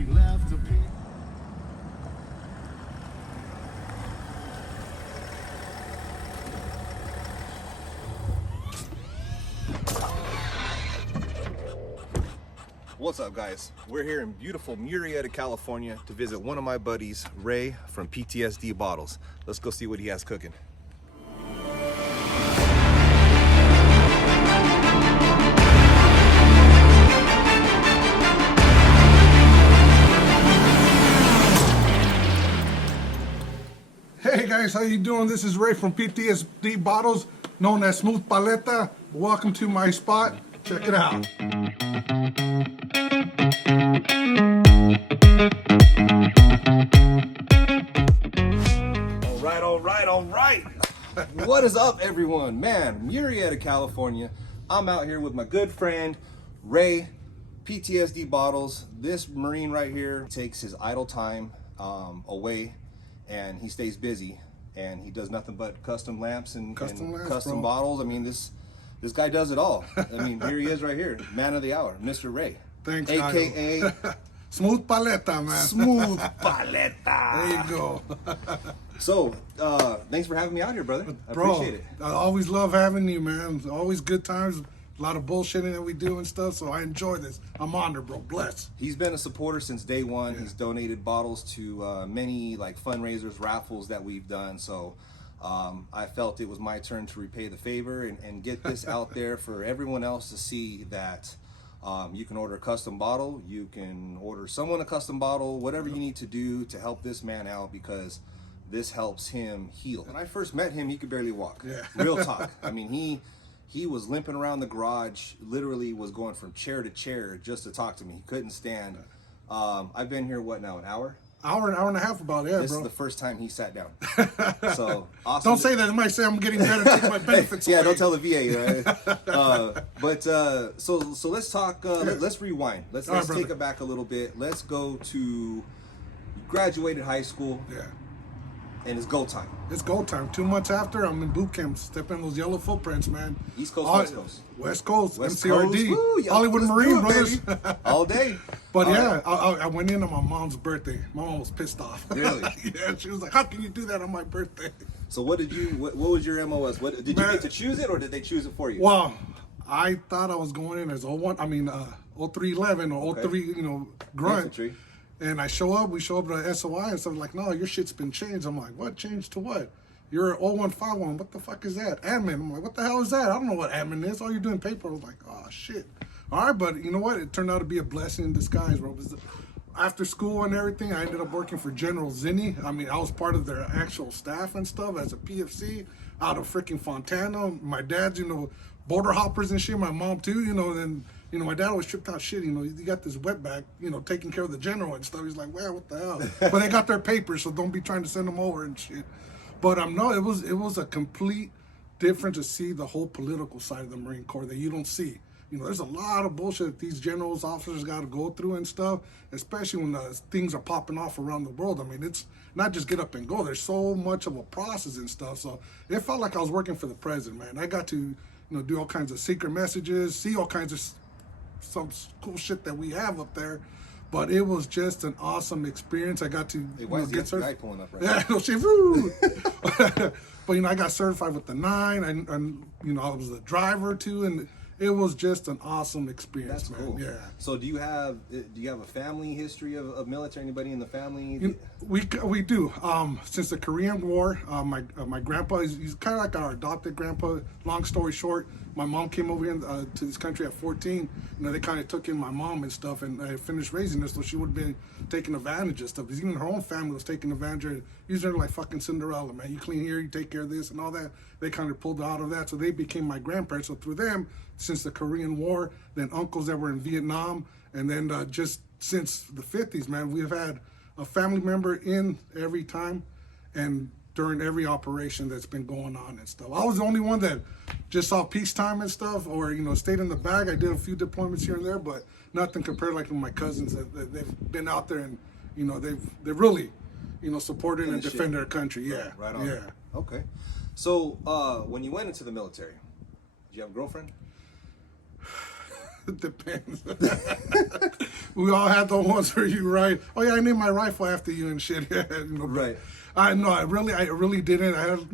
She left a piece. What's up, guys? We're here in beautiful Murrieta, California to visit one of my buddies, Ray from PTSD Bottles. Let's go see what he has cooking. Hey guys, how you doing? This is Ray from PTSD Bottles, known as Smooth Paleta. Welcome to my spot. Check it out. All right. What is up, everyone? Man, Murrieta, California. I'm out here with my good friend, Ray, PTSD Bottles. This Marine right here takes his idle time away, and he stays busy, and he does nothing but custom lamps and custom bottles. I mean, this guy does it all. I mean, here he is right here, man of the hour, Mr. Ray. Thanks, AKA Smooth Paleta, man. Smooth Paleta. There you go. So, thanks for having me out here, brother. I appreciate it. I always love having you, man. It's always good times. A lot of bullshitting that we do and stuff, so I enjoy this. I'm honored, bro. Bless. He's been a supporter since day one. Yeah. He's donated bottles to many like fundraisers, raffles that we've done. So I felt it was my turn to repay the favor and get this out there for everyone else to see that you can order a custom bottle. You can order someone a custom bottle, whatever you need to do to help this man out, because this helps him heal. When I first met him, he could barely walk. Yeah. Real talk. I mean, he was limping around the garage, literally was going from chair to chair just to talk to me. He couldn't stand. I've been here, what now, an hour? Hour and a half about, yeah, This bro. is the first time he sat down. So awesome. Don't say that. It might say I'm getting better, take my benefits Yeah, away. don't tell the VA, right? So let's talk, let's rewind. Let's take it back a little bit. Let's go to, you graduated high school. Yeah. And it's go time. It's go time. 2 months after, I'm in boot camp, stepping those yellow footprints, man. East Coast, West Coast. West Coast, West MCRD, Coast. Woo, Hollywood Marine, brothers. All day. But yeah, I went in on my mom's birthday. My mom was pissed off. Really? Yeah, she was like, "How can you do that on my birthday?" So what was your MOS? Did you get to choose it, or did they choose it for you? Well, I thought I was going in as 0311 or 03, grunt. Infantry. And we show up to SOI and stuff, like, no, your shit's been changed. I'm like, what changed to what? You're 0151, what the fuck is that? Admin. I'm like, what the hell is that? I don't know what admin is. All you're doing paper. I was like, oh shit. All right, but you know what? It turned out to be a blessing in disguise, bro. After school and everything, I ended up working for General Zinni. I mean, I was part of their actual staff and stuff as a PFC out of freaking Fontana. My dad's, border hoppers and shit. My mom too, then. My dad always tripped out shit. You got this wetback, taking care of the general and stuff. He's like, well, what the hell? But they got their papers, so don't be trying to send them over and shit. But no, it was a complete difference to see the whole political side of the Marine Corps that you don't see. There's a lot of bullshit that these generals, officers got to go through and stuff, especially when things are popping off around the world. I mean, it's not just get up and go. There's so much of a process and stuff. So it felt like I was working for the president, man. I got to, do all kinds of secret messages, see all kinds of some cool shit that we have up there, but it was just an awesome experience. I got to get certified. Pulling up right yeah, no shit. Woo. But I got certified with the 9, and I was the driver too, and it was just an awesome experience. That's man. Cool. Yeah. So do you have a family history of military? Anybody in the family? We do. Since the Korean War, my grandpa he's kind of like our adopted grandpa. Long story short, my mom came over here to this country at 14. They kind of took in my mom and stuff, and I finished raising her, so she would have been taking advantage of stuff. Because even her own family was taking advantage of her, using her like fucking Cinderella, man. You clean here, you take care of this and all that. They kind of pulled her out of that, so they became my grandparents. So through them, since the Korean War, then uncles that were in Vietnam, and then just since the 50s, man, we've had a family member in every time and during every operation that's been going on and stuff. I was the only one that just saw peacetime and stuff, or stayed in the bag. I did a few deployments here and there, but nothing compared like with my cousins that they've been out there and they've really supported and defended their country. Yeah, right on. Yeah. Okay. So when you went into the military, did you have a girlfriend? It depends. We all had the ones where you write, oh yeah, I named my rifle after you and shit. Right. I really didn't. I had,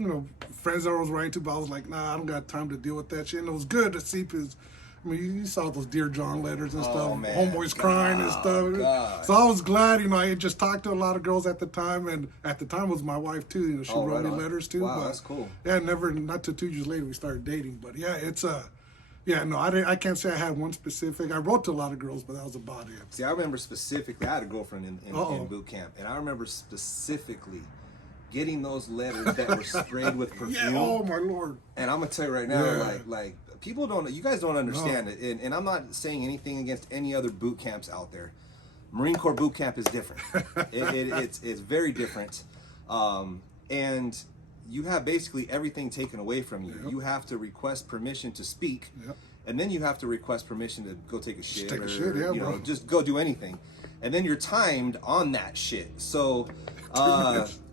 friends that I was writing to, but I was like, nah, I don't got time to deal with that shit. And it was good to see, because, I mean, you saw those Dear John letters and stuff, man. homeboys crying and stuff. God. So I was glad, I had just talked to a lot of girls at the time, and at the time it was my wife too. She wrote me letters too. Wow, but, that's cool. Yeah, not till 2 years later we started dating. But yeah, it's I can't say I had one specific. I wrote to a lot of girls, but that was about it. See, I remember specifically, I had a girlfriend in boot camp, and I remember specifically getting those letters that were sprayed with perfume. Yeah, oh my Lord. And I'm gonna tell you right now, like people don't, you guys don't understand it, and I'm not saying anything against any other boot camps out there. Marine Corps boot camp is different. It's very different, and you have basically everything taken away from you. Yep. You have to request permission to speak, and then you have to request permission to go take a shit, just go do anything, and then you're timed on that shit. So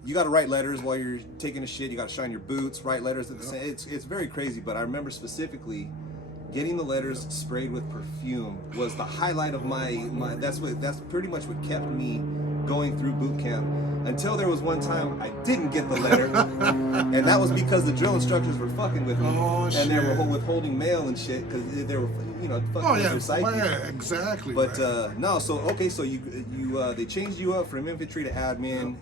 you got to write letters while you're taking a shit. You got to shine your boots, write letters at the same. It's very crazy. But I remember specifically getting the letters sprayed with perfume was the highlight of my. That's pretty much what kept me going through boot camp, until there was one time I didn't get the letter, and that was because the drill instructors were fucking with me, and they were withholding mail and shit because they were, fucking with your psyche. Yeah, exactly. But no, so you they changed you up from infantry to admin.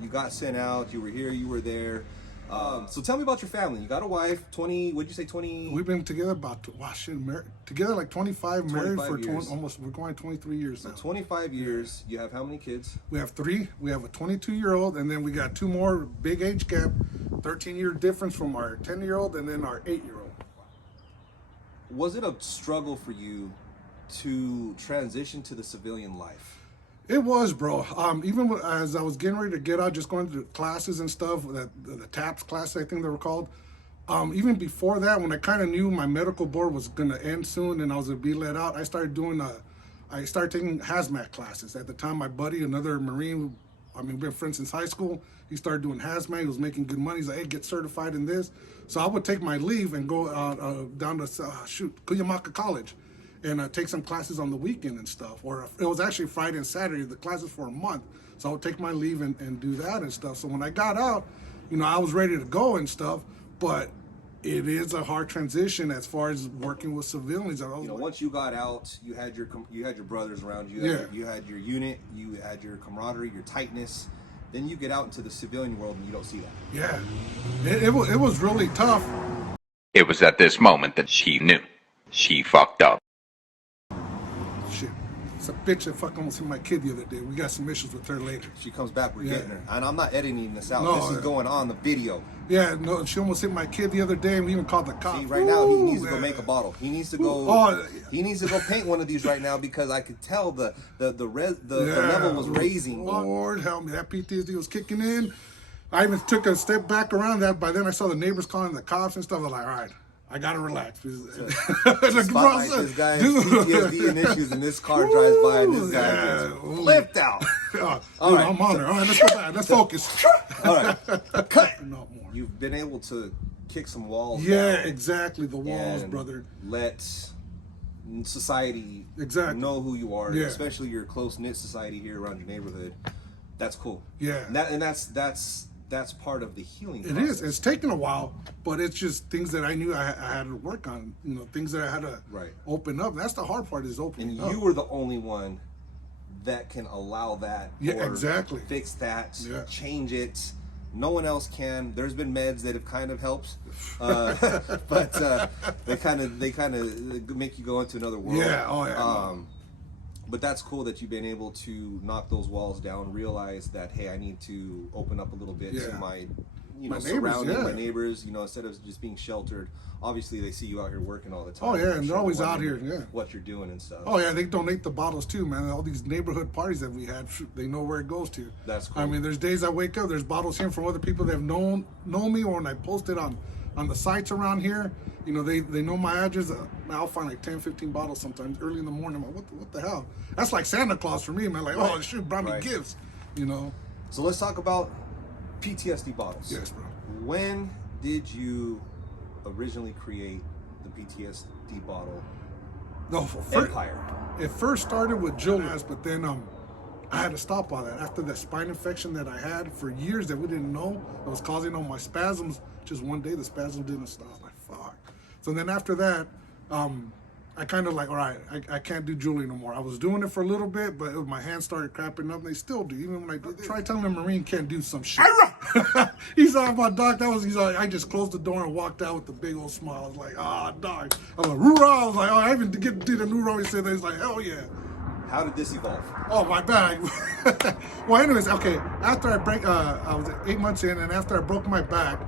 You got sent out. You were here. You were there. So tell me about your family. You got a wife, 20, what'd you say, 20? We've been together together like 25, married for years. Almost, we're going 23 years now. So 25 years, you have how many kids? We have 3. We have a 22-year-old, and then we got 2 more, big age gap, 13-year difference from our 10-year-old and then our 8-year-old. Was it a struggle for you to transition to the civilian life? It was, bro. Even as I was getting ready to get out, just going through classes and stuff, the TAPS class, I think they were called. Even before that, when I kind of knew my medical board was going to end soon and I was going to be let out, I started taking hazmat classes. At the time, my buddy, another Marine, we've been friends since high school, he started doing hazmat. He was making good money. He's like, hey, get certified in this. So I would take my leave and go down to, Cuyamaca College, and take some classes on the weekend and stuff. Or it was actually Friday and Saturday, the classes for a month. So I would take my leave and do that and stuff. So when I got out, I was ready to go and stuff, but it is a hard transition as far as working with civilians. Once you got out, you had your brothers around you. You had your unit, you had your camaraderie, your tightness. Then you get out into the civilian world and you don't see that. Yeah, it was really tough. It was at this moment that she knew. She fucked up. Shit. It's a bitch that fucking almost hit my kid the other day. We got some issues with her later. She comes back, we're getting her. And I'm not editing this out. No, this is going on the video. Yeah, no, she almost hit my kid the other day, and we even called the cops. See, right now he needs to go make a bottle. He needs to go. He needs to go paint one of these right now, because I could tell the level was raising. Lord help me, that PTSD was kicking in. I even took a step back around that. By then I saw the neighbors calling the cops and stuff. I was like, all right, I gotta relax. Spotlight this guy's PTSD and issues, and this car drives by, and this guy gets flipped out. All right, I'm on her. All right, let's go back. Let's focus. All right, cut. No more. You've been able to kick some walls. Yeah, exactly. The walls, brother. Let society know who you are, especially your close knit society here around your neighborhood. That's cool. Yeah, and that's part of the healing process. It is. It's taken a while, but it's just things that I knew I had to work on. Things that I had to open up. That's the hard part, is opening up. And you were the only one that can allow that. Yeah, exactly. Fix that. Yeah. Change it. No one else can. There's been meds that have kind of helped, but they kind of make you go into another world. Yeah. Oh yeah. But that's cool that you've been able to knock those walls down, realize that, hey, I need to open up a little bit to my surrounding, my neighbors, instead of just being sheltered. Obviously, they see you out here working all the time. Oh, yeah, and they're always out here, what you're doing and stuff. Oh, yeah, they donate the bottles, too, man. All these neighborhood parties that we had, they know where it goes to. That's cool. I mean, there's days I wake up, there's bottles here from other people that have known me, or when I post it on the sites around here, they know my address. I'll find like 10, 15 bottles sometimes early in the morning. I'm like, what the hell? That's like Santa Claus for me, man. Like, oh, shoot, brought me gifts, So let's talk about PTSD Bottles. Yes, bro. When did you originally create the PTSD bottle? The empire. It first started with Julius, but then I had to stop all that after that spine infection that I had for years that we didn't know that was causing all my spasms. Just one day the spasm didn't stop. Like fuck. So then after that, I kind of like, all right, I can't do jewelry no more. I was doing it for a little bit, but my hands started cramping up. And they still do, even when I try telling a Marine can't do some shit. He's like, my doc, he's like, I just closed the door and walked out with a big old smile. I was like, doc. I was like, hoorah. I was like, I even did a hoorah. He said that. He's like, hell yeah. How did this evolve? Oh, my bad. Well, anyways, okay. After I break, I was 8 months in, and after I broke my back,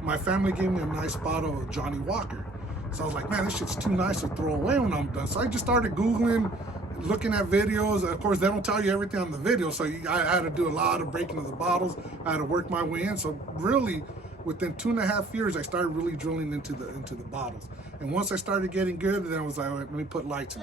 my family gave me a nice bottle of Johnny Walker. So I was like, man, this shit's too nice to throw away when I'm done. So I just started Googling, looking at videos. Of course, they don't tell you everything on the video. So I had to do a lot of breaking of the bottles. I had to work my way in. So really, within 2.5 years, I started really drilling into the bottles. And once I started getting good, then I was like, all right, let me put lights in.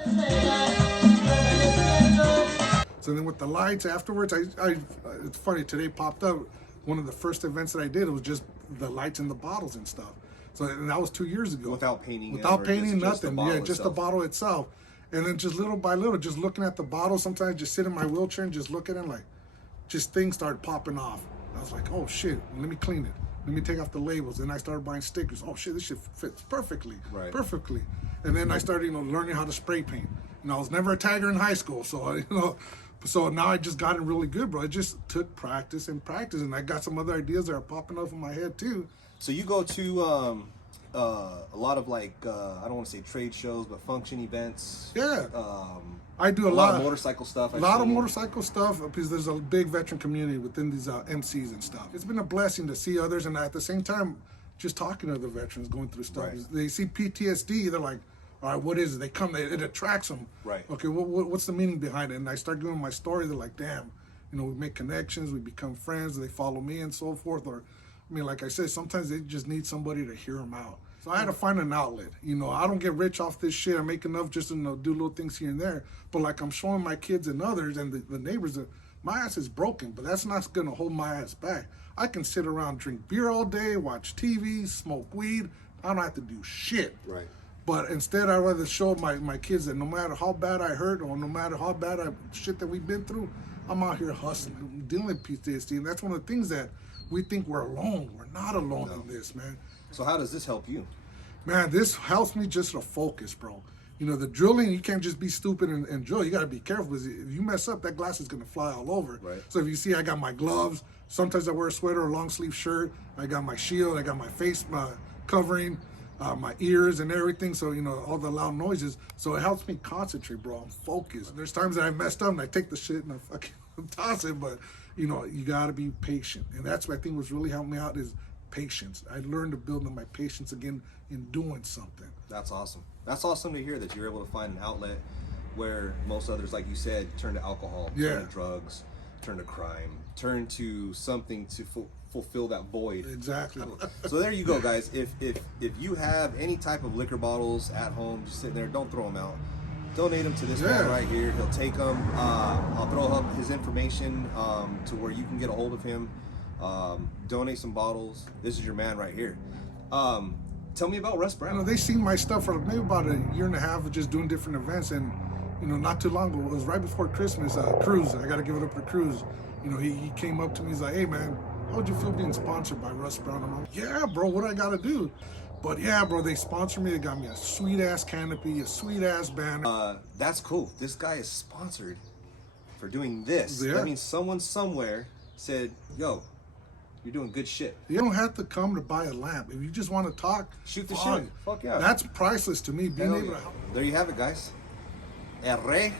So then with the lights afterwards, it's funny, today popped up. One of the first events that I did, it was just the lights in the bottles and stuff. So and that was 2 years ago. Without painting. Without painting, nothing. Yeah, just the bottle itself. And then just little by little, just looking at the bottle. Sometimes just sit in my wheelchair and just look at it, like, just things started popping off. I was like, oh shit, let me clean it. Let me take off the labels. Then I started buying stickers. Oh shit, this shit fits perfectly. Right. Perfectly. And then I started, learning how to spray paint. I was never a tagger in high school, so so now I just gotten really good, bro. I just took practice, and I got some other ideas that are popping up in my head too. So you go to a lot of like I don't want to say trade shows, but function events. Yeah. I do a lot of motorcycle stuff. A lot of motorcycle stuff because there's a big veteran community within these MCs and stuff. It's been a blessing to see others, and at the same time, just talking to the veterans going through stuff. Right. They see PTSD, they're like, all right, what is it? They come, it attracts them. Right. Okay, what's the meaning behind it? And I start giving my story. They're like, damn, we make connections, we become friends, they follow me and so forth. Or, like I said, sometimes they just need somebody to hear them out. So I had to find an outlet. I don't get rich off this shit. I make enough just to do little things here and there. But like I'm showing my kids and others and the neighbors that my ass is broken, but that's not gonna hold my ass back. I can sit around, drink beer all day, watch TV, smoke weed. I don't have to do shit. Right. But instead, I'd rather show my kids that no matter how bad I hurt or no matter how bad shit that we've been through, I'm out here hustling, dealing with PTSD. And that's one of the things that we think we're alone. We're not alone in this, man. So how does this help you? Man, this helps me just to focus, bro. The drilling, you can't just be stupid and drill. You got to be careful because if you mess up, that glass is going to fly all over. Right. So if you see, I got my gloves. Sometimes I wear a sweater or a long sleeve shirt. I got my shield. I got my face covering, my ears and everything. So, all the loud noises. So it helps me concentrate, bro. I'm focused. There's times that I messed up and I take the shit and I fucking toss it. But, you got to be patient. And that's what I think was really helping me out is patience. I learned to build on my patience again in doing something. That's awesome. That's awesome to hear that you're able to find an outlet where most others, like you said, turn to alcohol, turn to drugs, turn to crime, turn to something to fulfill that void. Exactly. So there you go, guys. If you have any type of liquor bottles at home, just sitting there, don't throw them out. Donate them to this man right here. He'll take them. I'll throw up his information to where you can get a hold of him. Donate some bottles. This is your man right here. Tell me about Russ Brown. They seen my stuff for maybe about a year and a half of just doing different events, and not too long ago, it was right before Christmas. Cruz, I got to give it up to Cruz. He came up to me. He's like, "Hey man, how would you feel being sponsored by Russ Brown?" I'm like, "Yeah, bro, what I got to do?" But yeah, bro, they sponsored me. They got me a sweet ass canopy, a sweet ass banner. That's cool. This guy is sponsored for doing this. Yeah. That means someone somewhere said, "Yo, you're doing good shit." You don't have to come to buy a lamp. If you just want to talk, shoot the fine. shit. Fuck yeah. That's priceless to me. Being able to help. There you have it, guys. Rey.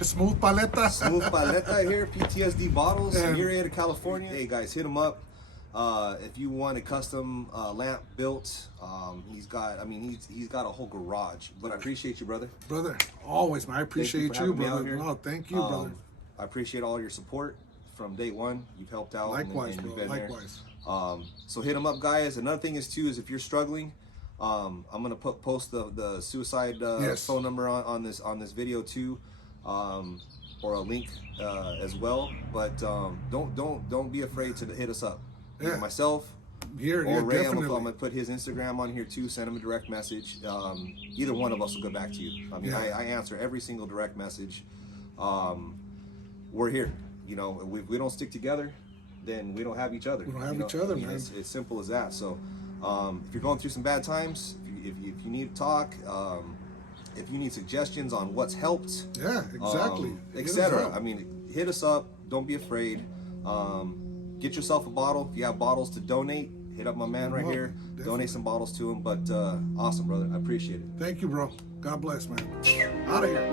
Smooth paleta. Smooth paleta here. PTSD Bottles in Murrieta, California. Hey guys, hit him up. If you want a custom lamp built, he's got a whole garage. But I appreciate you, brother. Brother, always, man. I appreciate you, brother. No, thank you, brother. I appreciate all your support from day one. You've helped out. Likewise, and you've bro. been Likewise. there. So hit them up, guys. Another thing is too is if you're struggling, I'm gonna post the suicide phone number on this video too, or a link as well. But don't be afraid to hit us up. Yeah. Myself, Here, or yeah, Ray, I'm definitely. gonna put his Instagram on here too. Send him a direct message. Either one of us will go back to you. I mean, Yeah. I answer every single direct message. We're here. You know, if we don't stick together, then we don't have each other. We don't have you know? each other, I mean, man. It's simple as that. So, if you're going through some bad times, if you need to talk, if you need suggestions on what's helped, Yeah, exactly. Hit us etc. up. I mean, hit us up. Don't be afraid. Get yourself a bottle. If you have bottles to donate, hit up my man right here. Definitely. Donate some bottles to him. But awesome, brother. I appreciate it. Thank you, bro. God bless, man. Out of here.